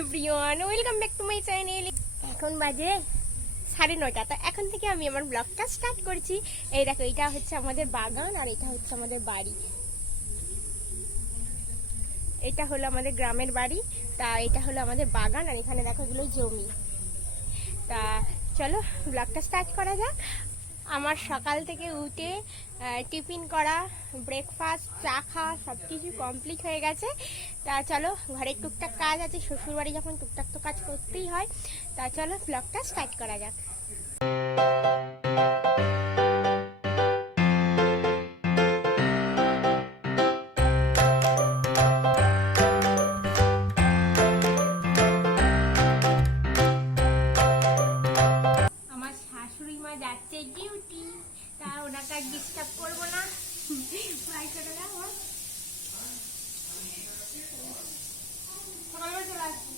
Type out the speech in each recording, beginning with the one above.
Everyone, welcome back to my channel. এখন বাজে 9:30। তো এখন থেকে আমি আমার ব্লগটা স্টার্ট করছি। এই দেখো, এটা হচ্ছে আমাদের বাগান আর এটা হচ্ছে আমাদের বাড়ি। এটা হলো আমাদের গ্রামের বাড়ি, তা এটা হলো আমাদের বাগান আর এখানে দেখো এগুলো জমি। তা চলো ব্লগটা স্টার্ট করা যাক। আমার সকাল থেকে উঠে টিফিন করা, ব্রেকফাস্ট, চা খাওয়া সব কিছু কমপ্লিট হয়ে গেছে। তা চলো, ঘরে টুকটাক কাজ আছে, শ্বশুরবাড়ি যখন টুকটাক তো কাজ করতেই হয়। তা চলো ব্লগটা স্টার্ট করা যাক। আমার শাশুড়ি মা যাচ্ছে ডিউটি, তা ওনাকে আর ডিস্টার্ব করবো না। বাই করে দাও। সকালবেলা চলে আসছি।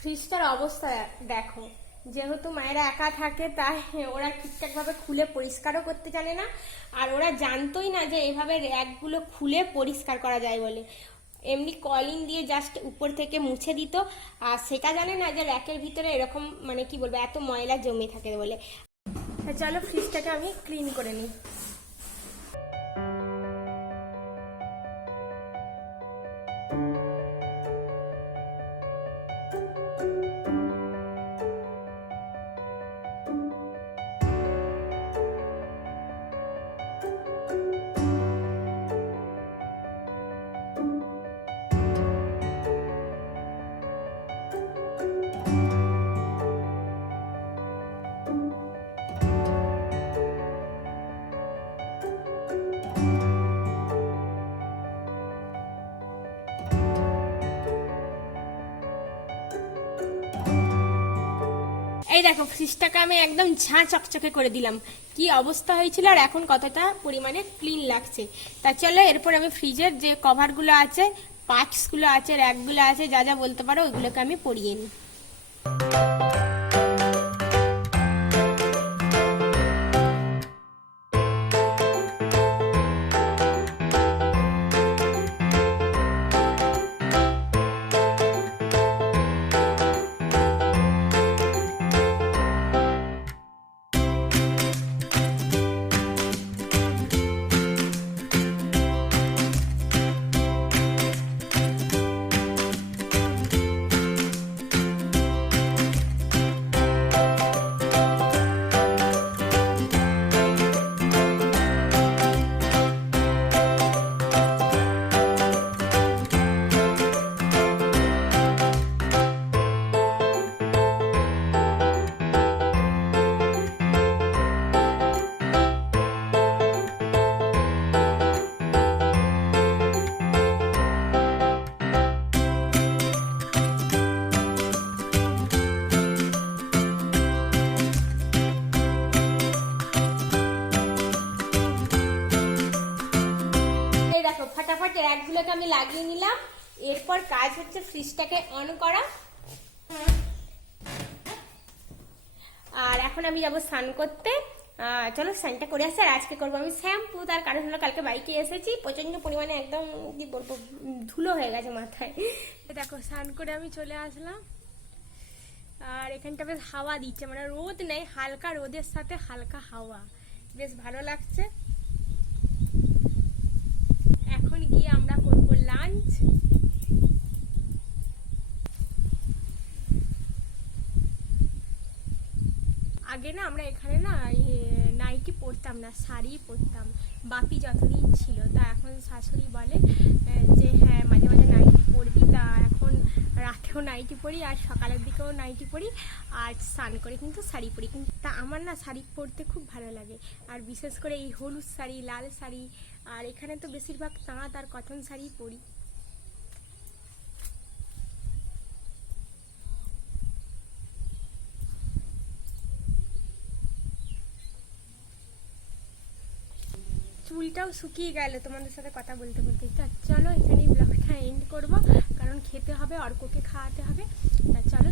ফ্রিজটার অবস্থা দেখো। যেহেতু মায়েরা একা থাকে তাই ওরা ঠিকঠাকভাবে খুলে পরিষ্কারও করতে জানে না, আর ওরা জানতোই না যে এভাবে র্যাকগুলো খুলে পরিষ্কার করা যায় বলে। এমনি কলিন দিয়ে জাস্ট উপর থেকে মুছে দিত, আর সেটা জানে না যে র্যাকের ভিতরে এরকম মানে কি বলবো এত ময়লা জমে থাকে বলে। চলো ফ্রিজটাকে আমি ক্লিন করে নিই। এই দেখো ফ্রিজটাকে আমি একদম ঝাঁ চকচকে করে দিলাম, কি অবস্থা হয়েছিল আর এখন কতটা পরিমাণে ক্লিন লাগছে। তা চলো এরপর আমি ফ্রিজের যে কভারগুলো আছে, পার্টসগুলো আছে, র্যাকগুলো আছে, যা যা বলতে পারো ওইগুলোকে আমি পরিয়ে নিই। র্যাকগুলোকে আমি লাগিয়ে নিলাম। এরপর কাজ হচ্ছে ফ্রিজটাকে অন করা। আর এখন আমি যাব স্নান করতে। চলো স্নানটা করে আসি। আর আজকে করবো আমি শ্যাম্পু। তার কারণ হলো কালকে বাইকে এসেছি, প্রচন্ড পরিমাণে একদম কি বলবো ধুলো হয়ে গেছে মাথায়। দেখো স্নান করে আমি চলে আসলাম। আর এখানটা বেশ হাওয়া দিচ্ছে, মানে রোদ নেই, হালকা রোদের সাথে হালকা হাওয়া, বেশ ভালো লাগছে। এখন গিয়ে আমরা করবো লাঞ্চ। আগে না আমরা এখানে না নাইটি পরতাম না, শাড়ি পরতাম, বাপি যতদিন ছিল। তা এখন শাশুড়ি বলে যে হ্যাঁ মাঝে মাঝে নাইটি পরবি। তা এখন রাতেও নাইটি পরি আর সকালের দিকেও নাইটি পরি, আর স্নান করে কিন্তু শাড়ি পরি। কিন্তু তা আমার না শাড়ি পরতে খুব ভালো লাগে, আর বিশেষ করে এই হলুদ শাড়ি, লাল শাড়ি, আর এখানে তো বেশিরভাগ তাঁত আর কটন শাড়ি পরি। চুলটাও শুকিয়ে গেল তোমাদের সাথে কথা বলতে বলতে। চলো এখানেই ব্লগটা এন্ড করব, কারণ খেতে হবে, অর্ককে খাওয়াতে হবে। তা চলো।